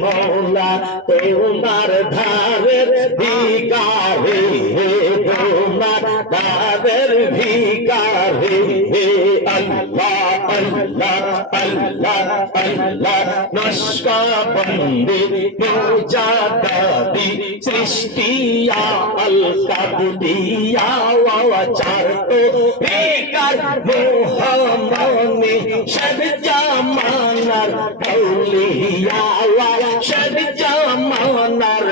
মৌলা তোমার ধারে ভিকারে আল্লাহ আল্লাহ আল্লাহ নস্কা বন্দে মোজাদাদি সৃষ্টিয়া আল কাবদিয়া ওয়াচার তো বেকার মোহাম্মনে সদ জামানার আউলিয়া ওয়া জামানার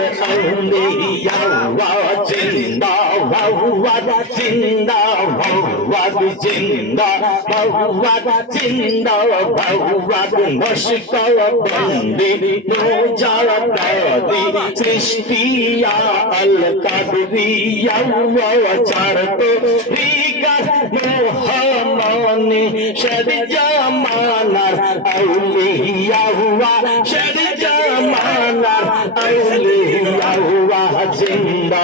ওয়াদ জিন্দা ওয়াদ জিন্দা ওয়াদ নশকা বন্দে মোজাদাদি সৃষ্টিয়া আল কাবদিয়া ওয়াচার তো বেকার মোহাম্মনে সদ জামানার আউলিয়া হুয়া সদ জামানার আউলিয়া হুয়া জিন্দা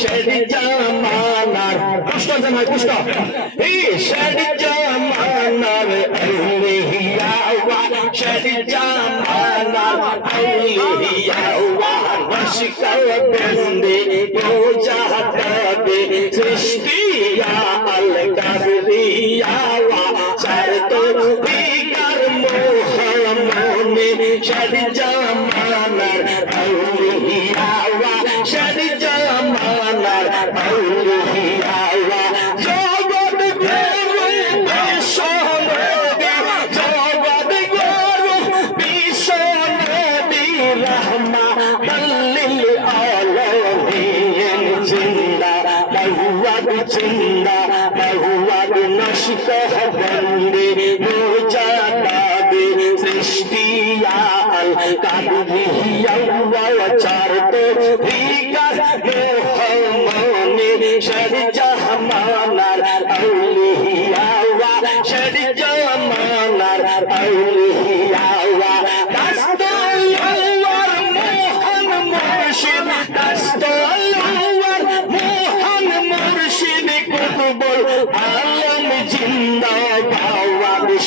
শর জামানার পুষ্ট জামাই পুষ্ট হে শর জামানার আউলিয়া শর জামানার আউলিয়া নশকা বন্দে মোজাদাদে সৃষ্টিয়া আল কাদরিয়া ওয়া চারতো বিকার মোহাম্মনে শর জামানার নশকহ বন্দে মুজাদাদে সৃষ্টিয়া আল কাদরিয়া ওয়া চারতো বিকার মোহাম্মনে শর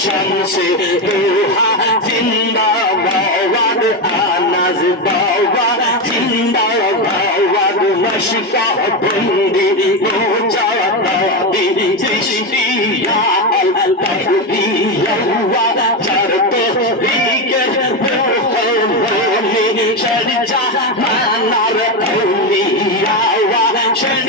বাওয়াদ শামসে দোহা জিন্দা বাওয়াদ আনাজ বাওয়া জিন্দা বাওয়াদ মশকা বন্দি মোজা দাদি সৃষ্টিয়া আল কাবদিয়া ওয়া চারতো বিকের মোহনে শর জামানার আউলিয়া ওয়া শর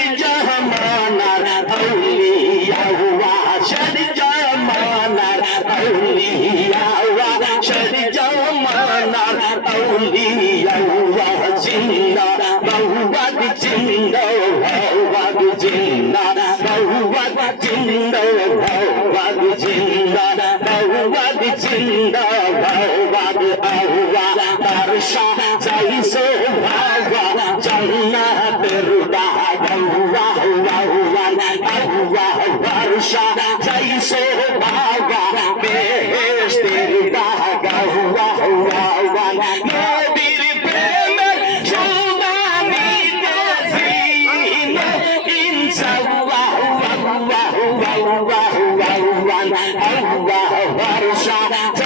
জিন্দা বহুবাদ জিন্দা বহুবাদ জিন্দা বহুবাদ আহুয়া তার শাহ চাইছো ভাগা জান্নাতের হুয়া হুয়া হুয়া আহুয়া বর্ষা চাইছো ভাগা হুয়া